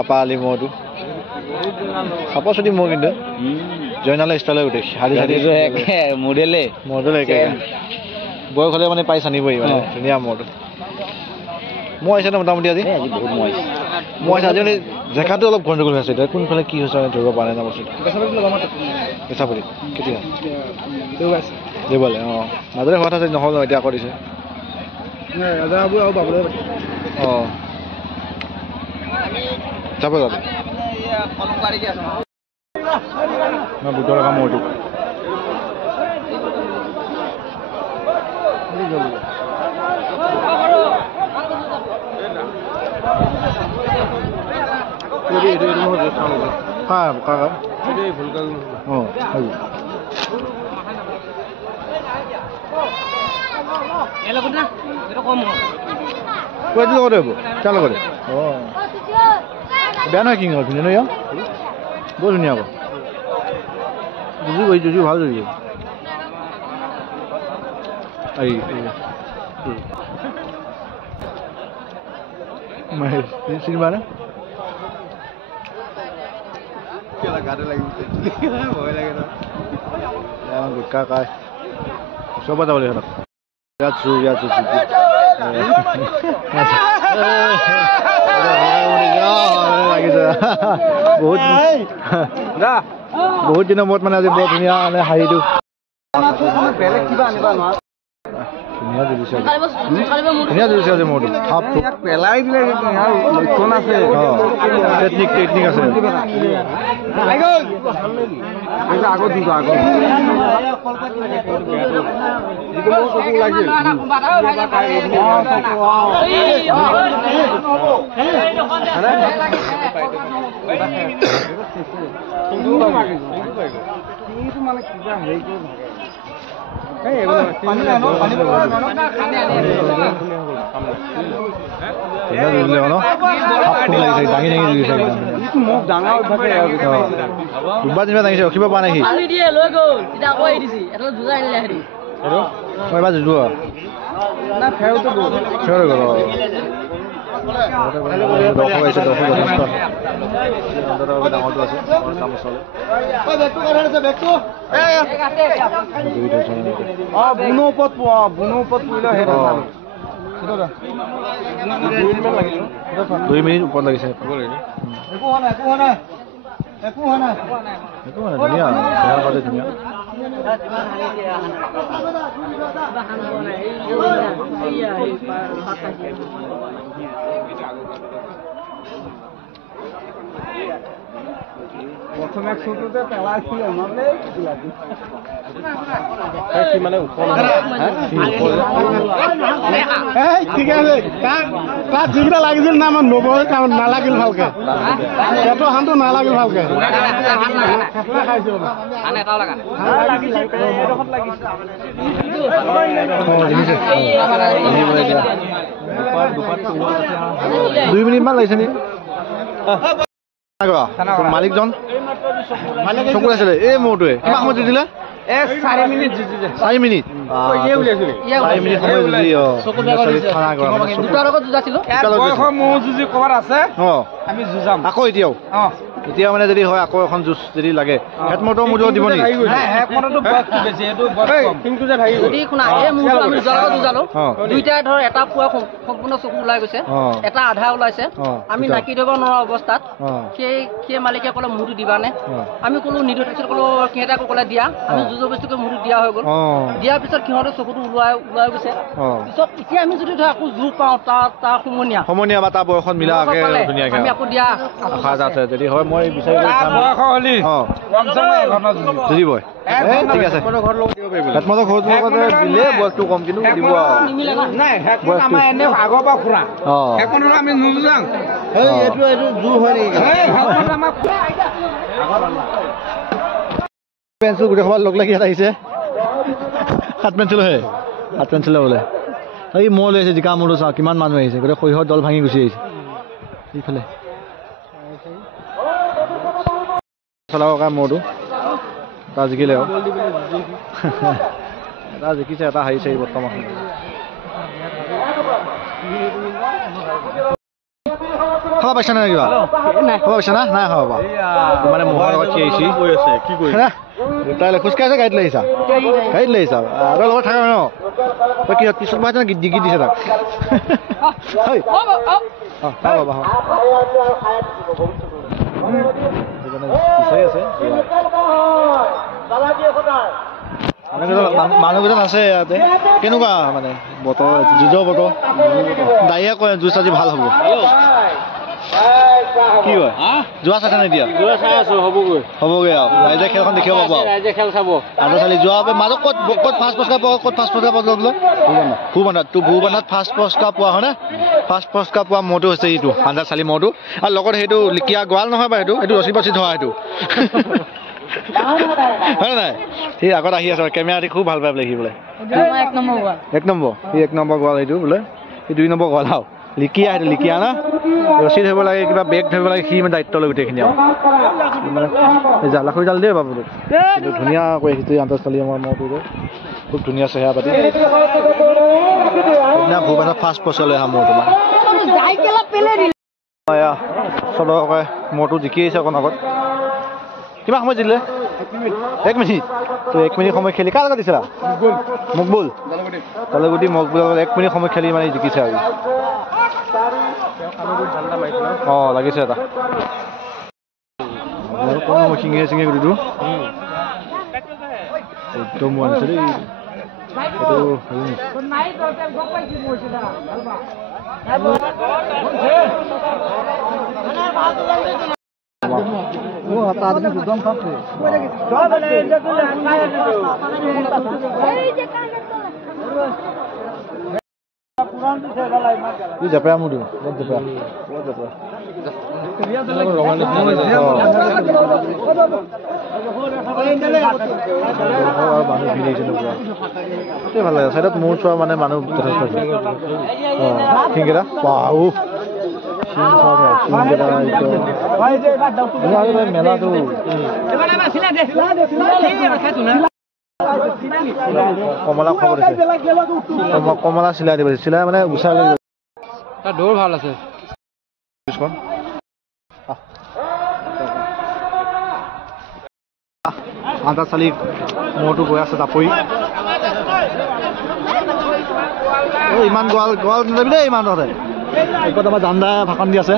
আপা আলি মটো চাপৰ চুটি মোৰ কিন্তু জয়নালে ষ্টাইলে উঠে শাৰী শাৰী মডেলে একে বয়স হ'লে মানে পাই চানিবই মানে ধুনীয়া মটো মই আহিছে ন মোটামুটি আজি মই আজি মানে জেগাটো অলপ গণ্ডগোল হৈ আছে এতিয়া কোনফালে কি হৈছে ধৰিব পৰা নাই ন বস্তুটো কেঁচাপতি কেতিয়া দেওবাৰলৈ অঁ মাজতে হোৱা আছে নহ'ল এতিয়া আকৌ দিছে অঁ যাব যাব মই বুটৰ কাম মৰটো हाँ काका हाँ ये लोग ना मेरे को कोई लोग रे वो क्या लोग रे ओह बयान है किंग और फिर ना यार बहुत दुनिया को जुजू भाग जुजू आई मैं सिनेमा ना क्या गाड़ी लगी भय লাগে না এখন গুটকা খায় সব কথা বলে হলো ইয়াচু বহুত দিনৰ মূৰত মানে আজি বৰ ধুনীয়া মানে হাঁহিটো বেলেগ কিবা আনিবা নোৱাৰা ধুনীয়া জুলিছে আজি মোৰটো পেলাই দিলে লক্ষণ আছে টেকনিক আছে আগত দিব আগত মানে কিবা হেৰি কৰি ৰখিব পৰা নাই ডাঙৰটো আছে দুই মিনিট ওপৰত লাগিছে ধুনীয়া ধুনীয়া প্রথমে ছোটতে পেলাইছি আমারে কি মানে উপর এই ঠিক আছে তা জিগটা লাগিছিল না আমার নবয় কাম না লাগিল ভালকে এত হানটো না লাগিল ভালকে খাসলা খাইছো আনে এটা লাগা লাগিছে এরকম লাগিছে দুই মিনিট মান লাগিছে নি মালিকজন চকুৰ আছিলে এই মোৰটোৱে কিমান সময় দিছিলে 4 মিনিট 4 মিনিট আকৌ এতিয়াও এতিয়া মানে যদি হয় আকৌ এখন জুচ যদি লাগে হেড মটৰ মোৰ দিব নেকি হেড মটৰটো বক্সটো বেছি এটো কিন্তু যে ভাগি যদি খুনা এই মুটো আমি জলগত দুজালো দুইটা ধৰ এটা পুৱা সম্পূৰ্ণ চকু ওলাই গৈছে এটা আধা ওলাইছে আমি নাকি দিব নোৱাৰা অৱস্থাত সেই মালিকে ক'লে মুটো দিবানে আমি ক'লো নিদো তাৰপিছত ক'লো কিহেটা ক'লে দিয়া আমি জুজৰ বস্তুকে মুটো দিয়া হৈ গ'ল দিয়াৰ পিছত কিহৰ চকুটো ওলাই গৈছে পিছত এতিয়া আমি যদি ধৰ আকৌ জু পাওঁ তাৰ সমনীয়া বা তাৰ বয়সত মিলাকে ধুনীয়াকে আমি আকৌ দিয়া আশা আছে যদি হয় মই বিচাৰি বয়স হলি বুজিবই ঠিক আছে হেতমতো ঘৰত লগতে দিলে বয়সটো কম কিন্তু দিব নাই হেকমত আমাৰ এনে আগৰ পৰা খুৰা হেকমত আমি নুজাং এই এটো জু হয় নেকি এই হেকমত আমাৰ পেন্সিল গুটে খবৰ লগ লাগি আহিছে হাত পেন্সিল হে হাত পেন্সিল বলে এই মই লৈছে জিকা মোৰো চা কিমান মানুহ আহিছে গুটে খৈহৰ দল ভাঙি গুচি আহিছে এইফালে চলাও কা মোৰো তা জিকিলে এটা জিকিছে এটা হাৰিছে বৰ্তমান খাব পাইছা নে কিবা খাব পাইছা না নাই খাব মানে মহৰ লগত চিয়াইছি কি কৰিছা তাইলে খোজকাঢ়ি গাড়ীত লৈ আহিছা গাড়ীত লৈ আহিছা আৰু লগত থাকা ন তই কি পিছত পাইছা নেকি ডিগি দিছে তাক মানুহকেইজন আছে ইয়াতে কেনেকুৱা মানে বতৰ যুঁজৰ বতৰ দাইয়া কয় যুঁজ আজি ভাল হ'ব কি হয় যোৱা চাইছা নে দিয়া যোৱা চাই আছো হ'বগৈ আৰু ৰাইজে খেলখন দেখিব পাব ৰাইজে খেল চাব আন্তঃ যোৱা মাজত ক'ত ফাৰ্ষ্ট পুৰস্কাৰ পোৱা ক'ত ফাৰ্ষ্ট পুৰস্কাৰ পোৱা বোলে ভূবানাত ফাৰ্ষ্ট পুৰস্কাৰ পোৱা হয়নে ফাৰ্ষ্ট পুৰস্কাৰ পোৱা ম'হটো হৈছে এইটো আন্তঃ ম'হটো আৰু লগত সেইটো লিকিয়া গোৱাল নহয় বাৰু সেইটো ৰছী পাচি ধৰা সেইটো হয় নাই সি আগত আহি আছে কেমেৰা দি খুব ভাল পাই বোলে সি বোলে এক নম্বৰ গোৱাল সেইটো বোলে সি 2 নম্বৰ গোৱাল আৰু লিকিয়া সেইটো লিকিয়া না ৰছী ধৰিব লাগে কিবা বেগ ধৰিব লাগে সি মানে দায়িত্ব লৈ গোটেইখিনি আৰু মানে জালাখৰি জাল দিয়ে বাবু কিন্তু ধুনীয়া কৰি আহিছে আন্তঃস্থলী আমাৰ ম'হটো খুব ধুনীয়া চেহেৰা পাতি সেইদিনা ভূবানত ফাৰ্ষ্ট পুৰস্কাৰ লৈ অহা ম'হটো মানে চলকে ম'হটো জিকি আহিছে অকণ আগত কিমান সময় জিকিলে 1 মিনিট তো 1 মিনিট সময় খেলি কাৰ লগত দিছিলা মকবুল তালগুটি মকবুল 1 মিনিট সময় খেলি মানে জিকিছে আৰু লাগিছে এটা চিঙে চিঙে গুটিটো একদম মন আছে দেই জেপৰা মোৰ দিওঁ মানুহ ভিৰ আহিছে ভাল লাগে চাইডত মোৰ চোৱা মানে মানুহ যথেষ্ট শিংকেইটা মেলাটো কমলা খাব দিছে কমলা চিলাই দিব চিলাই মানে গুচাই দৌৰ ভাল আছে আন্তঃ ম'হটো গৈ আছে তাপৰি ইমান গোৱাল নাযাবি দেই ইমান তহঁতে ওপৰত আমাৰ জান্দা ভাষণ দি আছে